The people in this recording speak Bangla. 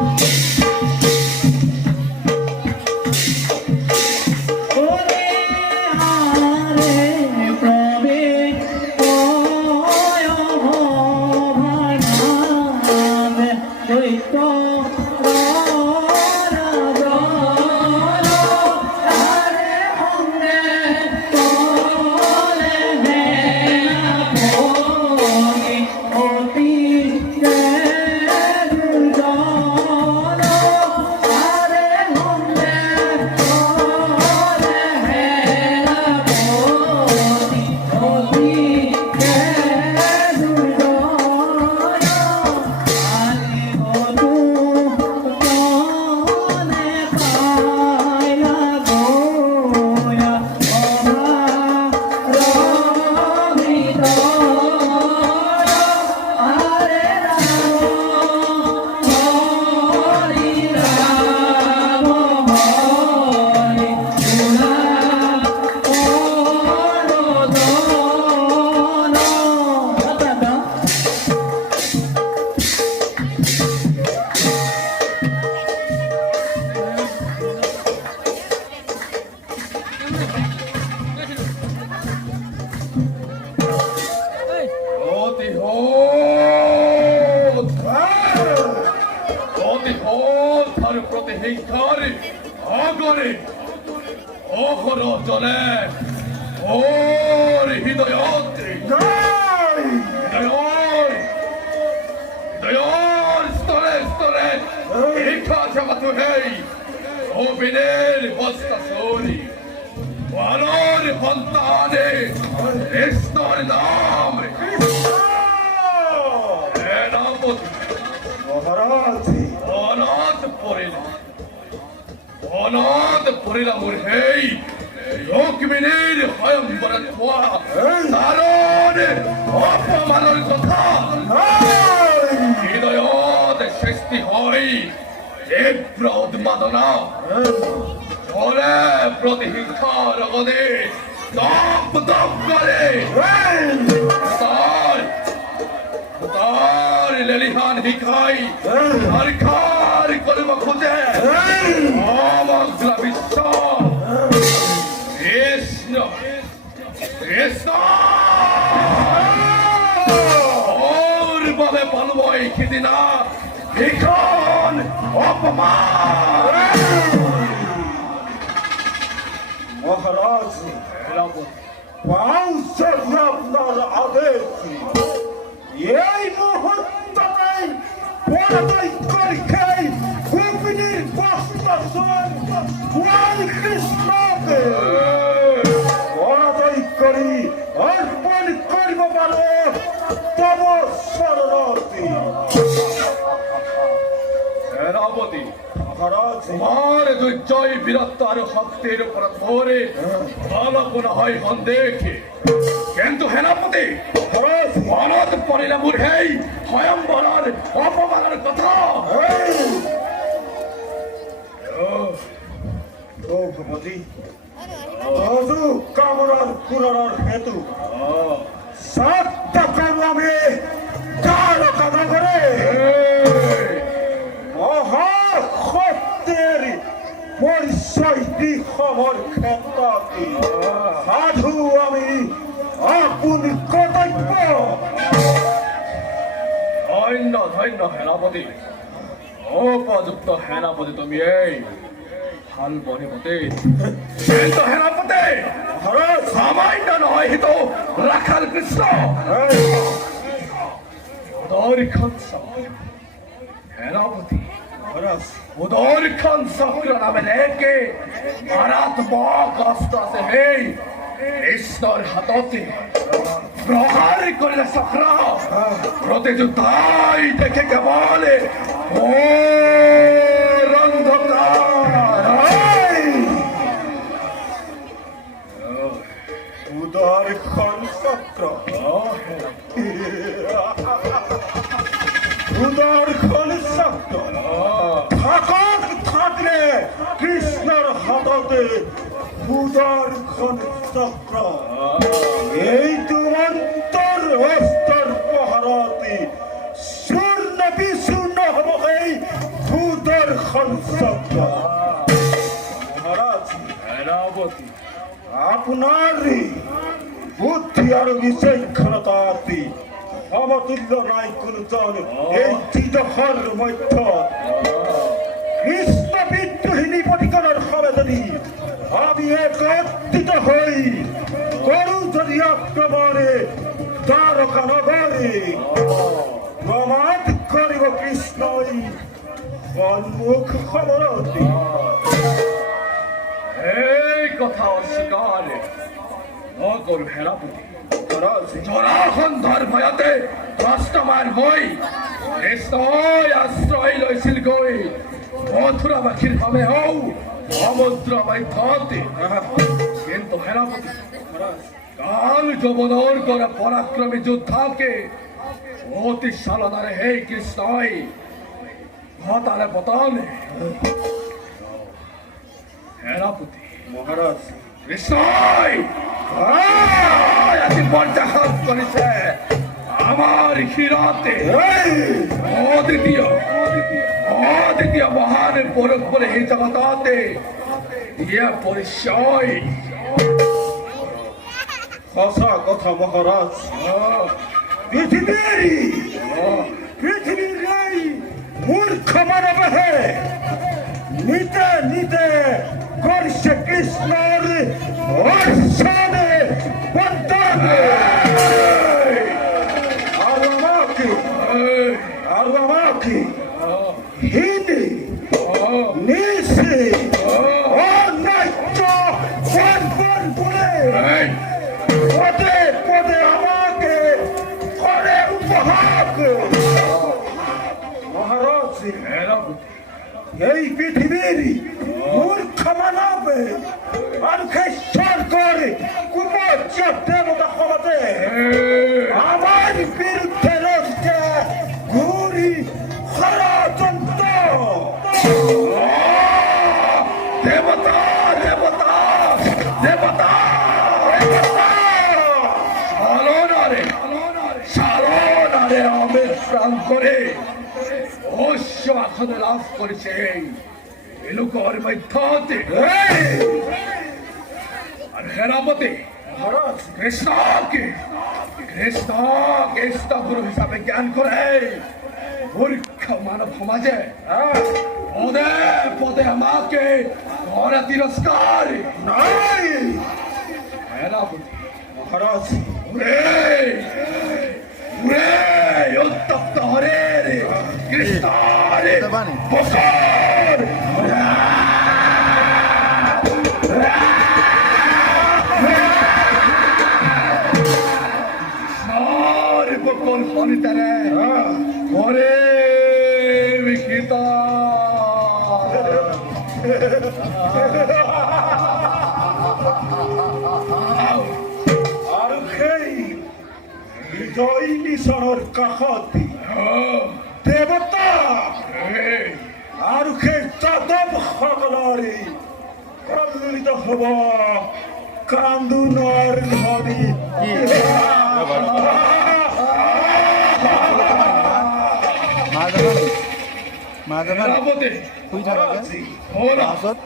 ওরে আগরে অহর জলে ওর হৃদয়র স্তরে স্তরে রেখা জগত হেই অবিনের বস্তা সরি ওয়ানোর সন্তানে কৃষ্ণর নাম মহারাজি অনাথ পরিলা অনাথ পরিলা মোর হেই রকমিনের স্বয়ংবর থোয়া কারণ অপমানের কথা। হৃদয়ত সৃষ্টি হয় তীব্র উন্মাদনা। ঝরে প্রতিহিংসা রগদে দপ দপ করে তার তার লেলিহান হিখাই আর খার করব খুঁজে? বিশ্ব। অপমান। মহারাজি পাঁচশো আপনার আদেশ। এই মুহূর্তে পরাজয় করে গোপিনীর বস্ত্র গোয়াল কৃষ্ণকে পরাজয় করি অর্পণ করিব পারো তব শরণার্থী। সেনাপতি তোমার দুর্জয় বীরত্ব আর শক্তির উপর ধরে ভালো কোন হয় সন্দেহে কিন্তু সেনাপতি মনত পৰিলে মোৰ ধন্য সেনাপতি। উপযুক্ত সেনাপতি তুমি এই ভালো বনিপতি কিন্তু সেনাপতি মহারাজ সামান্য নহয় সেইটো ৰাখাল কৃষ্ণ। উদৰখন সেনাপতি মহারাজ উদৰ খান চক্ৰ নামে একে মাৰাত্মক অস্ত্ৰ আছে সেই কৃষ্ণৰ হাততে। প্ৰহাৰ কৰিলে চক্ৰ প্ৰতিযোদ্ধাই দেখে কেৱল মোৰ অন্ধকাৰ পূজার চক্র এই দুরন্তর হস্তর প্রহারতি শূন্য বিশূন্য হব এই ভূতর চক্র মহারাজ সেনাপতি। আপনার বুদ্ধি আর বিচক্ষণতা আতি সমতুল্য নাই কোনজন এই তীরখর মধ্য। কৃষ্ণ বিদ্রোহিনী প্রতিকরণ হবে যদি আমি একত্রিত হই। করু যদি আক্রমণে দ্বারকা নগরে। প্রমাদ করিব কৃষ্ণই সম্মুখ খবরতি এই কথা অস্বীকার সেনাপতি মহারাজ জৰাসন্ধৰ ভয়তে কষ্টমাৰ হৈ কৃষ্ণই আশ্ৰয় লৈছিল গৈ মথুৰাবাসীৰ ভাৱে হৌ মধ্যতে কিন্তু সেনাপতি কাল যবনৰ কৰা পৰাক্ৰমী যোদ্ধাকে অতি চালনাৰে সেই কৃষ্ণই ঘটালে পতালে সেনাপতি মহারাজ। কৃষ্ণই বৰজাহাজ কৰিছে আমাৰ শিৰাতে অদ্বিতীয় পুৰুষ বুলি এই জগততে ইয়ে পৰিচয় সঁচা কথা মহারাজ। পৃথিবীর পৃথিবীর এই মূর্খ মানবে নিতে নিতে করছে কৃষ্ণর অর্ষণে মূর্খ মানবে আর খেশ্বর করে কুমচ্চ দেবতা এই, আমার বিরুদ্ধে রয়েছে ঘুরি ষড়যন্ত্র। দেবতা দেবতা দেবতা করে অশ্ব আসনে লাভ করেছে এলুকর মধ্যতে আর হেরামতে কৃষ্ণকে কৃষ্ণ কৃষ্ণ গুরু হিসাবে জ্ঞান করে মূর্খ মানব সমাজে পদে পদে আমাকে করে তিরস্কার। নাই হেরাপতি মহারাজ উরে উরে উত্তপ্ত হরে কৃষ্ণ রে হরিতে রে হরে বিখিতা আর সেই বিজয় নিশানৰ কাষত দেৱতা আৰু সেই যাদৱ সকলৰে কল্লিত হ'ব। কান্দোনৰ নদী। মাঝখানে মাঝখানে হেরাপতি শুই থাকাকে ওলা পাছত